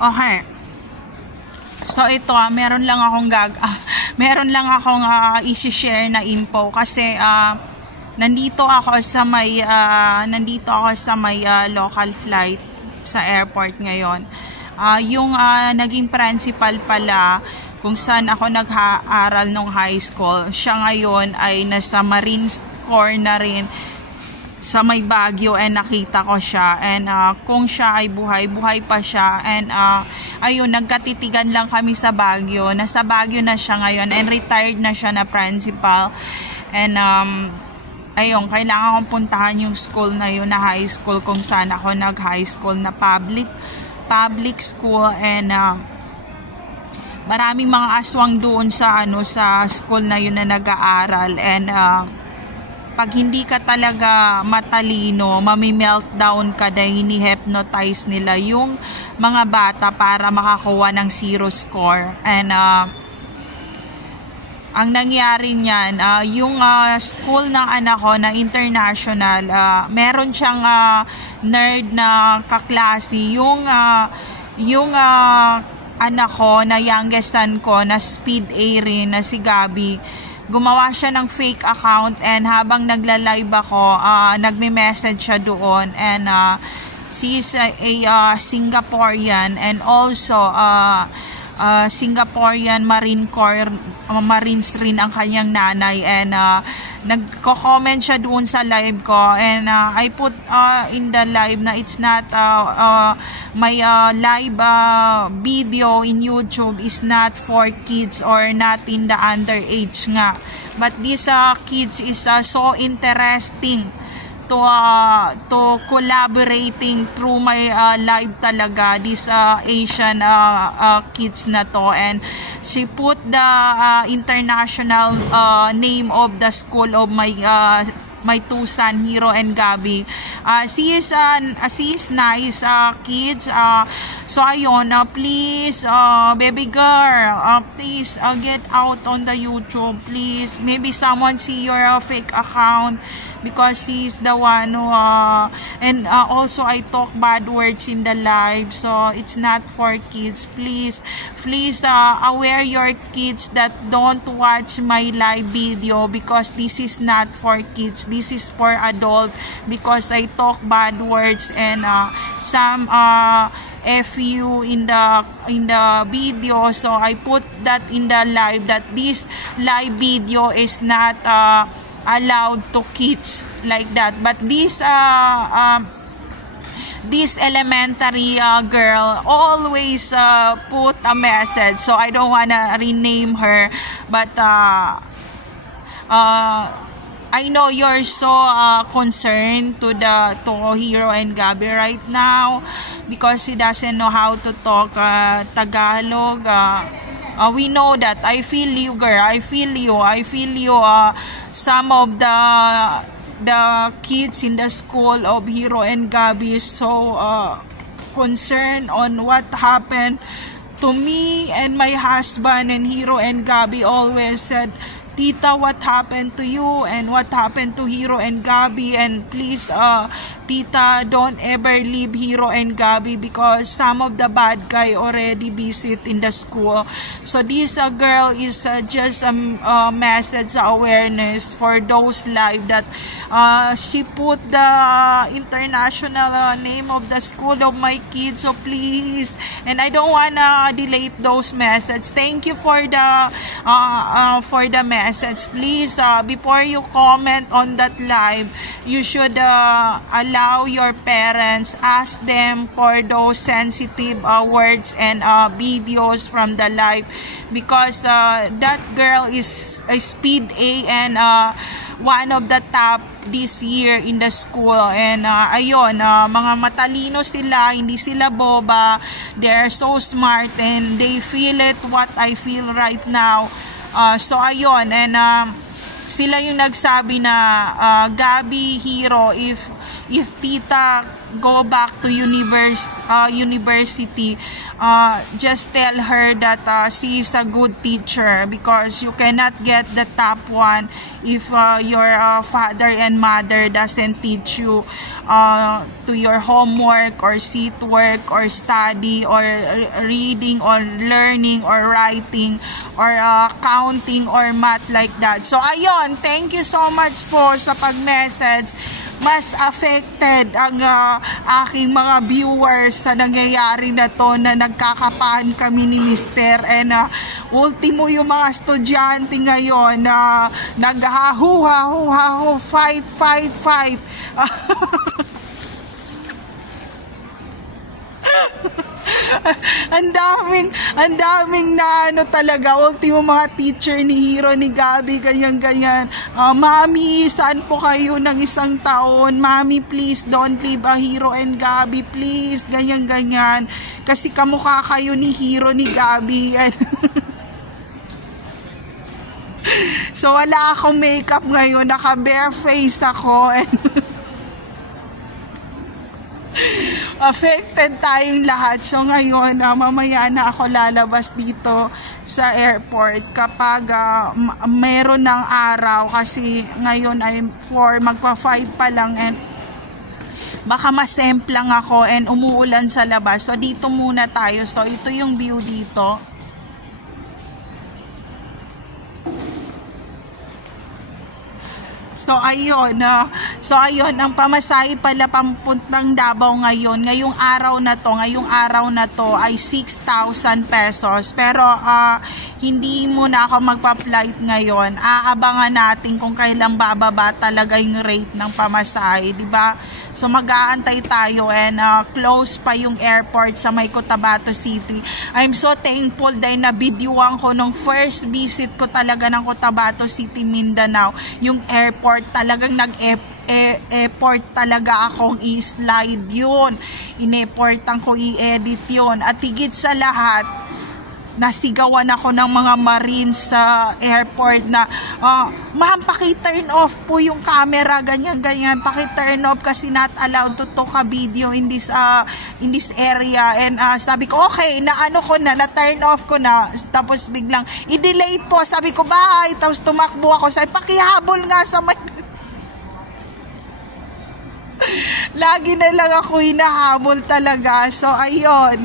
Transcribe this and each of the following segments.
Okay. So ito meron lang akong i-share na info kasi nandito ako sa may local flight sa airport ngayon. Yung naging principal pala kung saan ako nag-aaral nung high school, siya ngayon ay nasa Marine Corps na rin sa may Baguio, and nakita ko siya, and kung siya ay buhay pa siya, and ayun, nagkatitigan lang kami sa Baguio. Nasa Baguio na siya ngayon and retired na siya na principal, and ayun, kailangan kong puntahan yung school na yun, na high school kung saan ako nag-high school, na public school, and maraming mga aswang doon sa sa school na yun na nag-aaral, and pag hindi ka talaga matalino, mami-meltdown ka dahil hini-hypnotize nila yung mga bata para makakuha ng 0 score. And ang nangyari niyan, yung school ng anak ko na international, meron siyang nerd na kaklase. Yung anak ko na youngest son ko na speed A rin, na si Gabi, gumawa siya ng fake account, and habang nagla-live ako, nagme-message siya doon, and she's a Singaporean, and also Singaporean Marines rin ang kanyang nanay, and nagko-comment siya doon sa live ko, and I put in the live na it's not my live video in YouTube is not for kids or not in the underage nga, but these kids is so interesting to collaborating through my live talaga, this Asian kids na to, and she put the international name of the school of my two son, Hero and Gabi. She is nice kids. So ayun, please, baby girl, please get out on the YouTube, please. Maybe someone see your fake account, because she's the one who and also I talk bad words in the live, so it's not for kids. Please aware your kids that don't watch my live video, because this is not for kids, this is for adult, because I talk bad words and some FU in the video, so I put that in the live, that this live video is not allowed to kids like that. But this elementary girl always put a message, so I don't wanna rename her, but I know you're so concerned to Hero and Gabi right now, because she doesn't know how to talk Tagalog. We know that. I feel you, girl. I feel you. Some of the kids in the school of Hero and Gabi is so concerned on what happened to me and my husband, and Hero and Gabi always said, Tita, what happened to you and what happened to Hero and Gabi, and please Tita, don't ever leave Hero and Gabi, because some of the bad guy already visit in the school. So this girl is just a message awareness for those live that she put the international name of the school of my kids, so please, and I don't wanna delete those messages. Thank you for the message. Please, before you comment on that live, you should allow your parents, ask them for those sensitive words and videos from the live, because that girl is a speed A and one of the top this year in the school, and ayun, mga matalino sila, hindi sila boba, they're so smart and they feel it what I feel right now. So ayun, and sila yung nagsabi na Gabi, Hero, if Tita go back to university, just tell her that she is a good teacher, because you cannot get the top one if your father and mother doesn't teach you to your homework or seat work or study or reading or learning or writing or counting or math like that. So ayun, thank you so much po sa pag-message. Mas affected ang aking mga viewers sa nangyayari na to, na nagkakapaan kami ni Mister, and ultimo yung mga estudyante ngayon na naghahu-hahu-hahu, fight. ang daming na ano talaga, ultimo mga teacher ni Hero, ni Gabi, ganyan. Mami, saan po kayo ng isang taon? Mami, please don't leave Hero and Gabi, please, ganyan. Kasi kamukha kayo ni Hero, ni Gabi. So wala akong makeup ngayon, naka bare face ako, and affected tayong lahat. So ngayon, mamaya na ako lalabas dito sa airport kapag meron ng araw, kasi ngayon ay 4, magpa 5 pa lang, and baka masemplang ako and umuulan sa labas. So dito muna tayo. So ito yung view dito. So ayun, ang pamasahe pala papuntang Davao ngayong araw na to ay 6,000 pesos. Pero hindi muna ako magpa-flight ngayon. Aabangan natin kung kailan bababa talaga yung rate ng pamasahe, di ba? So mag-aantay tayo, and close pa yung airport sa may Cotabato City. I'm so thankful dahil na-videoan ko nung first visit ko talaga ng Cotabato City, Mindanao. Yung airport talagang nag-airport talaga akong i-slide yun. In-airportan ko i-edit yun. At higit sa lahat, nasigawan ako ng mga Marines sa airport na, ma'am, paki-turn off po yung camera, ganyan, paki-turn off kasi not allowed to talk a video in this area. And sabi ko, okay, na-turn off ko na. Tapos biglang, i-delay po. Sabi ko, bye. Tapos tumakbo ako. Sabi, pakihabol nga sa may... Lagi na lang ako hinahabol talaga. So, ayun.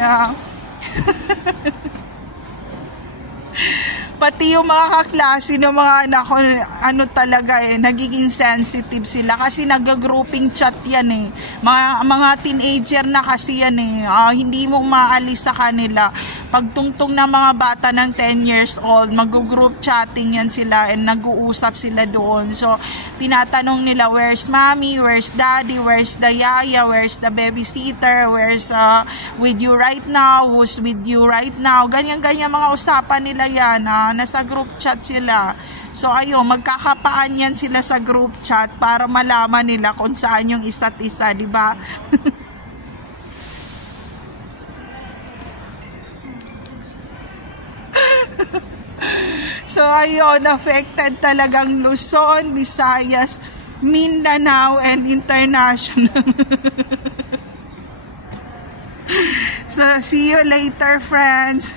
Pati yung mga kaklase ng mga anak ko, talaga nagiging sensitive sila kasi nag-grouping chat yan mga teenager na kasi yan hindi mo maalis sa kanila. Pagtungtong ng mga bata ng 10 years old, mag-group chatting yan sila, and nag-uusap sila doon. So tinatanong nila, where's mommy, where's daddy, where's the yaya, where's the babysitter, where's with you right now, who's with you right now, ganyan mga usapan nila yan, nasa group chat sila. So ayun, magkakapaan yan sila sa group chat para malaman nila kung saan yung isa't isa, di ba? So ayun, affected talagang Luzon, Visayas, Mindanao, and international. So see you later, friends.